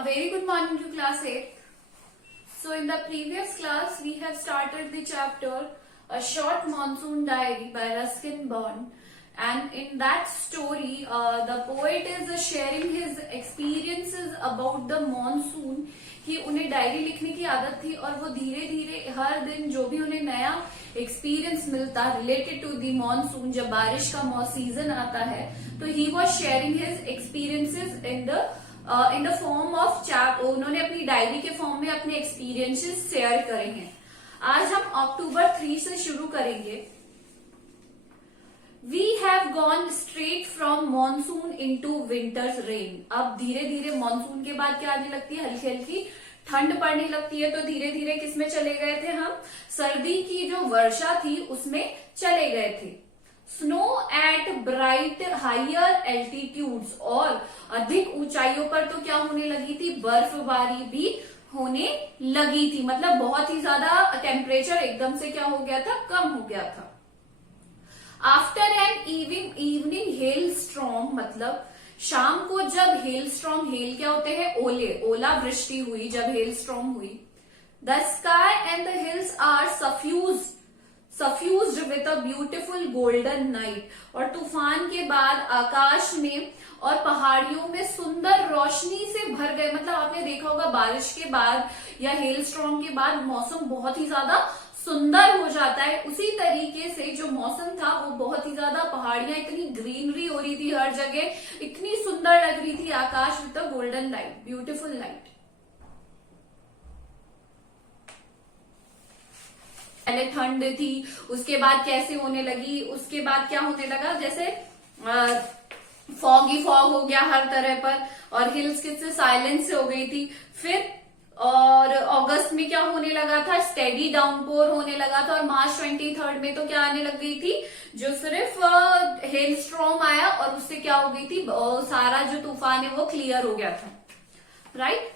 A very good morning to class 8. So in the previous class we have started the chapter A Short Monsoon Diary by Ruskin Bond, and in that story the poet is sharing his experiences about the monsoon कि उन्हें diary लिखने की आदत थी और वो धीरे धीरे हर दिन जो भी उन्हें नया एक्सपीरियंस मिलता रिलेटेड टू दी मॉनसून, जब बारिश का सीजन आता है तो he was sharing his experiences in the form of chap. उन्होंने अपनी डायरी के फॉर्म में अपने एक्सपीरियंसेस शेयर करे हैं। आज हम अक्टूबर 3 से शुरू करेंगे। We have gone straight from monsoon into winter's rain। अब धीरे धीरे मानसून के बाद क्या आने लगती है, हल्की हल्की ठंड पड़ने लगती है, तो धीरे धीरे किसमें चले गए थे हम, सर्दी की जो वर्षा थी उसमें चले गए थे। Snow at bright higher altitudes, और अधिक ऊंचाइयों पर तो क्या होने लगी थी, बर्फबारी भी होने लगी थी। मतलब बहुत ही ज्यादा टेम्परेचर एकदम से क्या हो गया था, कम हो गया था। After an evening hello storm, मतलब शाम को जब हेल स्ट्रॉम, हेल क्या होते हैं, ओले, ओला वृष्टि हुई, जब हेल स्ट्रॉम हुई। The sky and the hills are suffused with a beautiful golden night, और तूफान के बाद आकाश में और पहाड़ियों में सुंदर रोशनी से भर गए। मतलब आपने देखा होगा बारिश के बाद या हेल स्ट्रॉम के बाद मौसम बहुत ही ज्यादा सुंदर हो जाता है। उसी तरीके से जो मौसम था वो बहुत ही ज्यादा, पहाड़ियां इतनी ग्रीनरी हो रही थी हर जगह, इतनी सुंदर लग रही थी, आकाश with the golden light, beautiful light. पहले ठंड थी, उसके बाद कैसे होने लगी, उसके बाद क्या होने लगा, जैसे फॉगी फॉग हो गया हर तरह पर, और हिल्स किससे साइलेंस से हो गई थी। फिर और अगस्त में क्या होने लगा था, स्टेडी डाउनपोर होने लगा था, और मार्च 23 में तो क्या आने लग गई थी, जो सिर्फ हेल स्ट्रॉम आया और उससे क्या हो गई थी, सारा जो तूफान है वो क्लियर हो गया था। Right.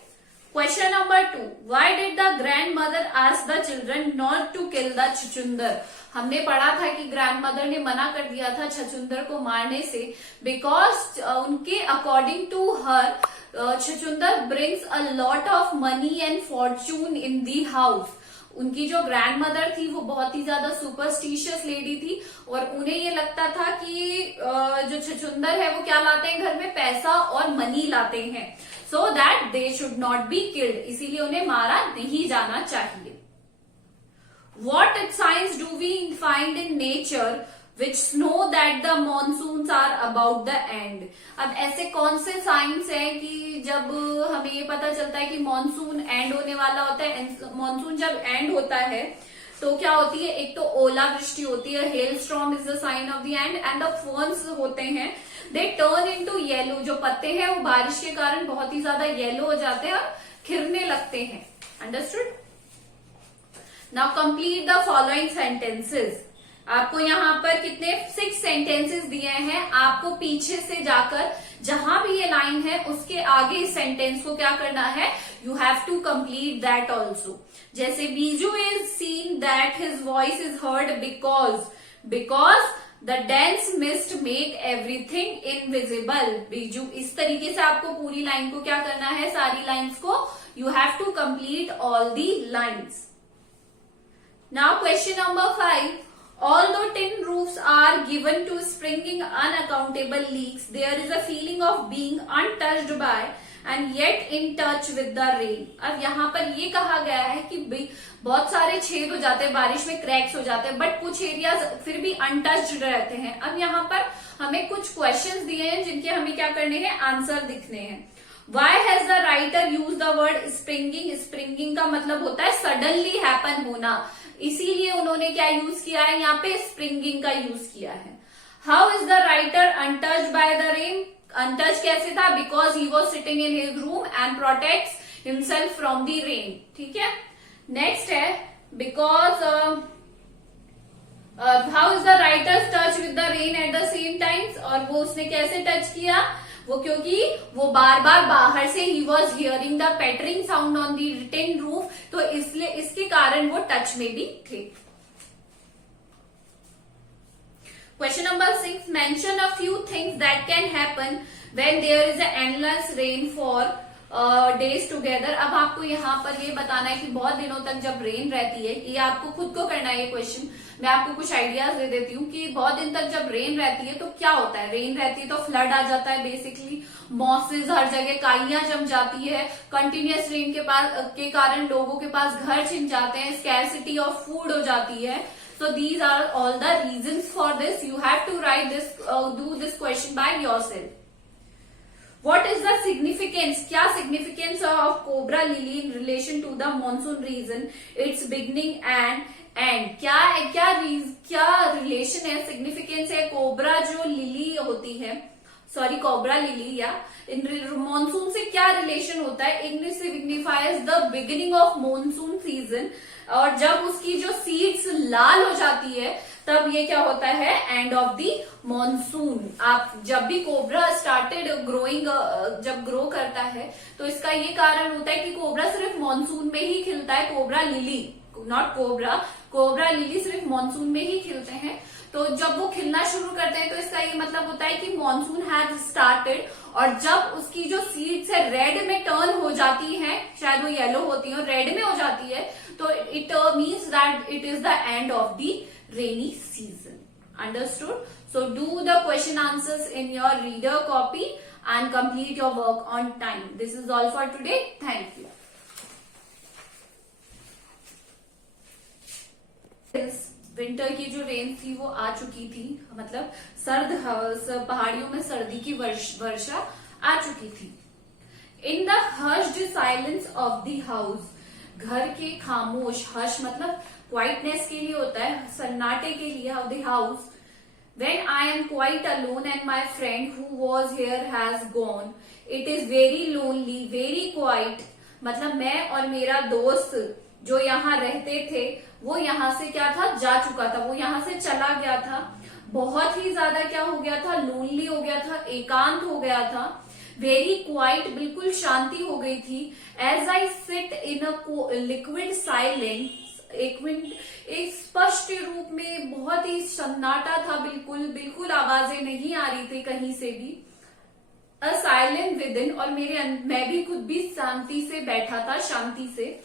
Question number 2, why did the grandmother ask the children not to kill the chhachhundar. हमने पढ़ा था कि ग्रैंड मदर ने मना कर दिया था छछूंदर को मारने से, बिकॉज उनके according to her chhachhundar brings a lot of money and fortune in the house. उनकी जो ग्रैंड मदर थी वो बहुत ही ज्यादा सुपरस्टिशियस लेडी थी, और उन्हें ये लगता था कि जो छछूंदर है वो क्या लाते हैं घर में, पैसा और मनी लाते हैं, so that they should not be killed, इसीलिए उन्हें मारा नहीं जाना चाहिए। What signs do we find in nature which know that the monsoons are about the end? अब ऐसे कौन से साइंस हैं कि जब हमें ये पता चलता है कि मॉनसून एंड होने वाला होता है। मॉनसून जब एंड होता है तो क्या होती है, एक तो ओला वृष्टि होती है, hail storm is the sign of the end, and the ferns होते हैं, दे टर्न इनटू येलो। जो पत्ते हैं वो बारिश के कारण बहुत ही ज्यादा येलो हो जाते हैं और खिलने लगते हैं। Understood. Now complete the following sentences. आपको यहाँ पर कितने 6 सेंटेंसेस दिए हैं, आपको पीछे से जाकर जहां भी ये लाइन है उसके आगे इस सेंटेंस को क्या करना है, you have to complete that also. जैसे Bijju is seen that his voice is heard because the dense mist make everything invisible. Bijju, इस तरीके से आपको पूरी लाइन को क्या करना है, सारी लाइन्स को you have to complete all the lines. Now question number 5. Although tin roofs are given to springing unaccountable leaks, there is a feeling of being untouched by and yet in touch with the rain. अब यहाँ पर ये कहा गया है कि बहुत सारे छेद हो जाते हैं, बारिश में क्रैक्स हो जाते हैं, बट कुछ एरियाज फिर भी अनटच्ड रहते हैं। अब यहाँ पर हमें कुछ क्वेश्चंस दिए हैं जिनके हमें क्या करने हैं, आंसर दिखने हैं। Why has the writer used the word springing? Springing का मतलब होता है सडनली हैपन होना, इसीलिए उन्होंने क्या यूज किया है, यहाँ पे स्प्रिंगिंग का यूज किया है। How is the writer untouched by the rain? Untouch कैसे था, because he was sitting in his room and protects himself from the rain. ठीक है। नेक्स्ट है because how is the writer touch with the rain at the same times, और वो उसने कैसे touch किया, वो क्योंकि वो बार बार बाहर से ही was hearing the pattering sound on the tin roof, तो इसलिए इसके कारण वो टच में भी थे। Question number 6, mention a few things that can happen when there is a endless rain for days together. अब आपको यहाँ पर ये बताना है कि बहुत दिनों तक जब रेन रहती है, ये आपको खुद को करना है ये क्वेश्चन। मैं आपको कुछ आइडियाज दे देती हूँ कि बहुत दिन तक जब रेन रहती है तो क्या होता है। रेन रहती है तो फ्लड आ जाता है, बेसिकली मॉसेज हर जगह, काइयां जम जाती है। कंटिन्यूअस रेन के कारण लोगों के पास घर छिन जाते हैं, स्कैरसिटी ऑफ फूड हो जाती है। So these are all the reasons for this. You have to write this, do this question by yourself. What is the significance? क्या significance of cobra lily in relation to the monsoon season? Its beginning and end. क्या relation है, significance है cobra जो lily होती है, sorry cobra lily या monsoon से क्या रिलेशन होता है? Ignis signifies the beginning of monsoon season, और जब उसकी जो सीड्स लाल हो जाती है तब ये क्या होता है? End of the monsoon. आप जब भी कोबरा स्टार्टेड ग्रोइंग, जब ग्रो करता है तो इसका ये कारण होता है कि कोबरा सिर्फ मॉनसून में ही खिलता है। Cobra lily, not cobra, cobra lily सिर्फ मॉनसून में ही खिलते हैं। तो जब वो खिलना शुरू करते हैं तो इसका ये मतलब होता है कि मॉनसून हैज स्टार्टेड, और जब उसकी जो सीड्स है रेड में टर्न हो जाती हैं, शायद वो येलो होती है और रेड में हो जाती है, तो it means that it is the end of the rainy season. Understood? So do the question answers in your reader copy and complete your work on time. This is all for today. Thank you. Winter की जो rain थी वो आ चुकी थी, मतलब पहाड़ियों में सर्दी की वर्षा आ चुकी थी। In the hushed silence of the house, घर के खामोश, हश मतलब क्वाइटनेस के लिए होता है, सन्नाटे के लिए, of the house. When I am quite alone and my friend who was here has gone, it is very lonely, very quiet। मतलब मैं और मेरा दोस्त जो यहाँ रहते थे वो यहाँ से क्या था? जा चुका था, वो यहाँ से चला गया था। बहुत ही ज्यादा क्या हो गया था? लोनली हो गया था, एकांत हो गया था। वेरी क्वाइट, बिल्कुल शांति हो गई थी। As I sit in a liquid silence, एक स्पष्ट रूप में बहुत ही सन्नाटा था, बिल्कुल आवाजें नहीं आ रही थी कहीं से भी। अ साइलेंट विद इन, और मैं भी खुद भी शांति से बैठा था, शांति से।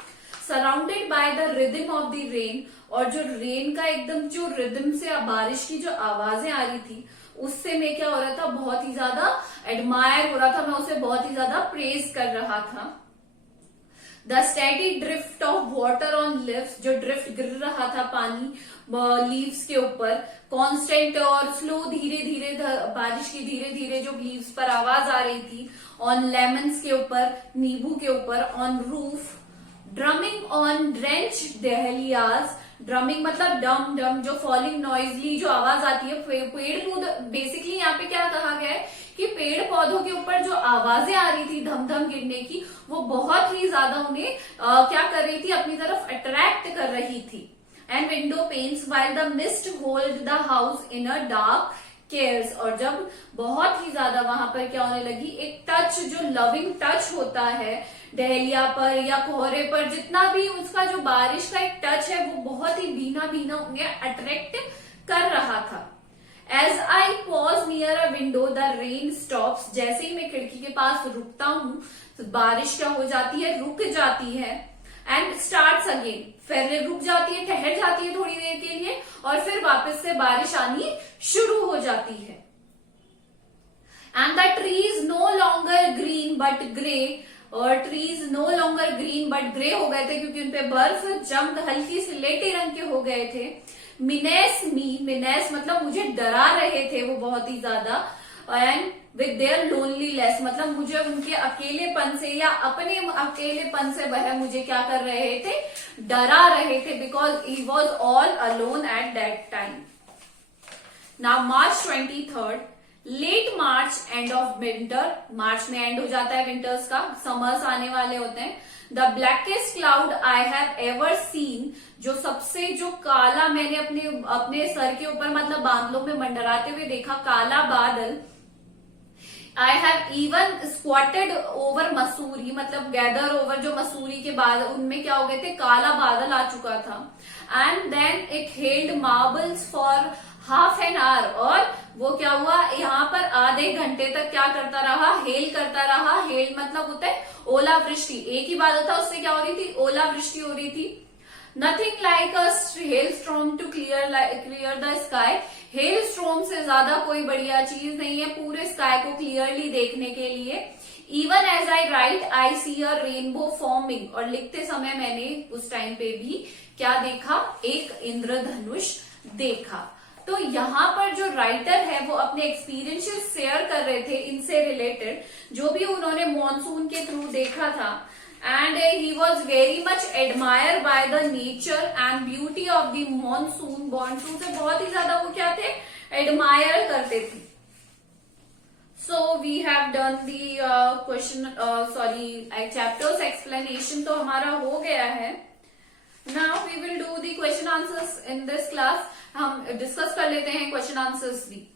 Surrounded by the rhythm of the rain, और जो रेन का एकदम जो रिदम से बारिश की जो आवाजें आ रही थी उससे मैं क्या हो रहा था? बहुत ही ज्यादा एडमायर हो रहा था, मैं उसे बहुत ही ज्यादा प्रेज कर रहा था। The steady drift of water on leaves, जो ड्रिफ्ट गिर रहा था पानी लीव्स के ऊपर, कॉन्स्टेंट और स्लो, धीरे धीरे बारिश की धीरे धीरे जो लीव्स पर आवाज आ रही थी। ऑन लेमन्स के ऊपर, नींबू के ऊपर। On roof, drumming on drench dahlias, drumming मतलब डम डम, जो फॉलिंग नॉइजली जो आवाज आती है पेड़ पौधे। बेसिकली यहाँ पे क्या कहा गया है कि पेड़ पौधों के ऊपर जो आवाजें आ रही थी धम धम गिरने की, वो बहुत ही ज्यादा उन्हें क्या कर रही थी? अपनी तरफ अट्रैक्ट कर रही थी। And window panes while the mist hold the house in a dark cares, और जब बहुत ही ज्यादा वहां पर क्या होने लगी? एक टच, जो लविंग टच होता है डहलिया पर या कोहरे पर, जितना भी उसका जो बारिश का एक टच है वो बहुत ही भीना भीना उन्हें अट्रैक्ट कर रहा था। As I pause near a window the rain stops, जैसे ही मैं खिड़की के पास रुकता हूं तो बारिश क्या हो जाती है? रुक जाती है। एंड स्टार्ट्स अगेन, फिर रुक जाती है, ठहर जाती है थोड़ी देर के लिए, और फिर वापस से बारिश आनी शुरू हो जाती है। And the trees no longer green but grey, और trees no longer green but grey हो गए थे क्योंकि उनपे बर्फ जम हल्की सिलेटी रंग के हो गए थे। मिनेस मतलब मुझे डरा रहे थे वो बहुत ही ज्यादा। एंड विद देयर लोनलीनेस मतलब मुझे उनके अकेलेपन से या अपने अकेलेपन से वह मुझे क्या कर रहे थे? डरा रहे थे, because he was all alone at that time. Now March 23rd, late March, end of winter. मार्च में एंड हो जाता है विंटर्स का, समर्स आने वाले होते हैं। The blackest cloud I have ever seen, जो सबसे जो काला मैंने अपने सर के ऊपर मतलब बादलों में मंडराते हुए देखा, काला बादल। I have even squatted over Mussoorie, मतलब गैदर ओवर जो मसूरी के बादल, उनमें क्या हो गए थे? काला बादल आ चुका था। And then it hailed marbles for half an hour, और वो क्या हुआ, यहाँ पर आधे घंटे तक क्या करता रहा, हेल करता रहा। हेल मतलब होता है ओलावृष्टि, एक ही बात होता है, उससे क्या हो रही थी, ओलावृष्टि हो रही थी। Nothing like a hail storm to clear the sky. Hail storm से ज्यादा कोई बढ़िया चीज नहीं है पूरे स्काई को क्लियरली देखने के लिए। Even as I write I see a rainbow forming, और लिखते समय मैंने उस टाइम पे भी क्या देखा, एक इंद्रधनुष देखा। तो यहाँ पर जो राइटर है वो अपने एक्सपीरियंसेस शेयर कर रहे थे इनसे रिलेटेड, जो भी उन्होंने मॉनसून के थ्रू देखा था। And he was very much admire by the nature and beauty of the monsoon. Monsoon से बहुत ही ज्यादा वो क्या थे, एडमायर करते थे। So we have done the question chapters explanation तो हमारा हो गया है। Now we will do the question answers in this class. हम डिस्कस कर लेते हैं क्वेश्चन आंसर्स भी।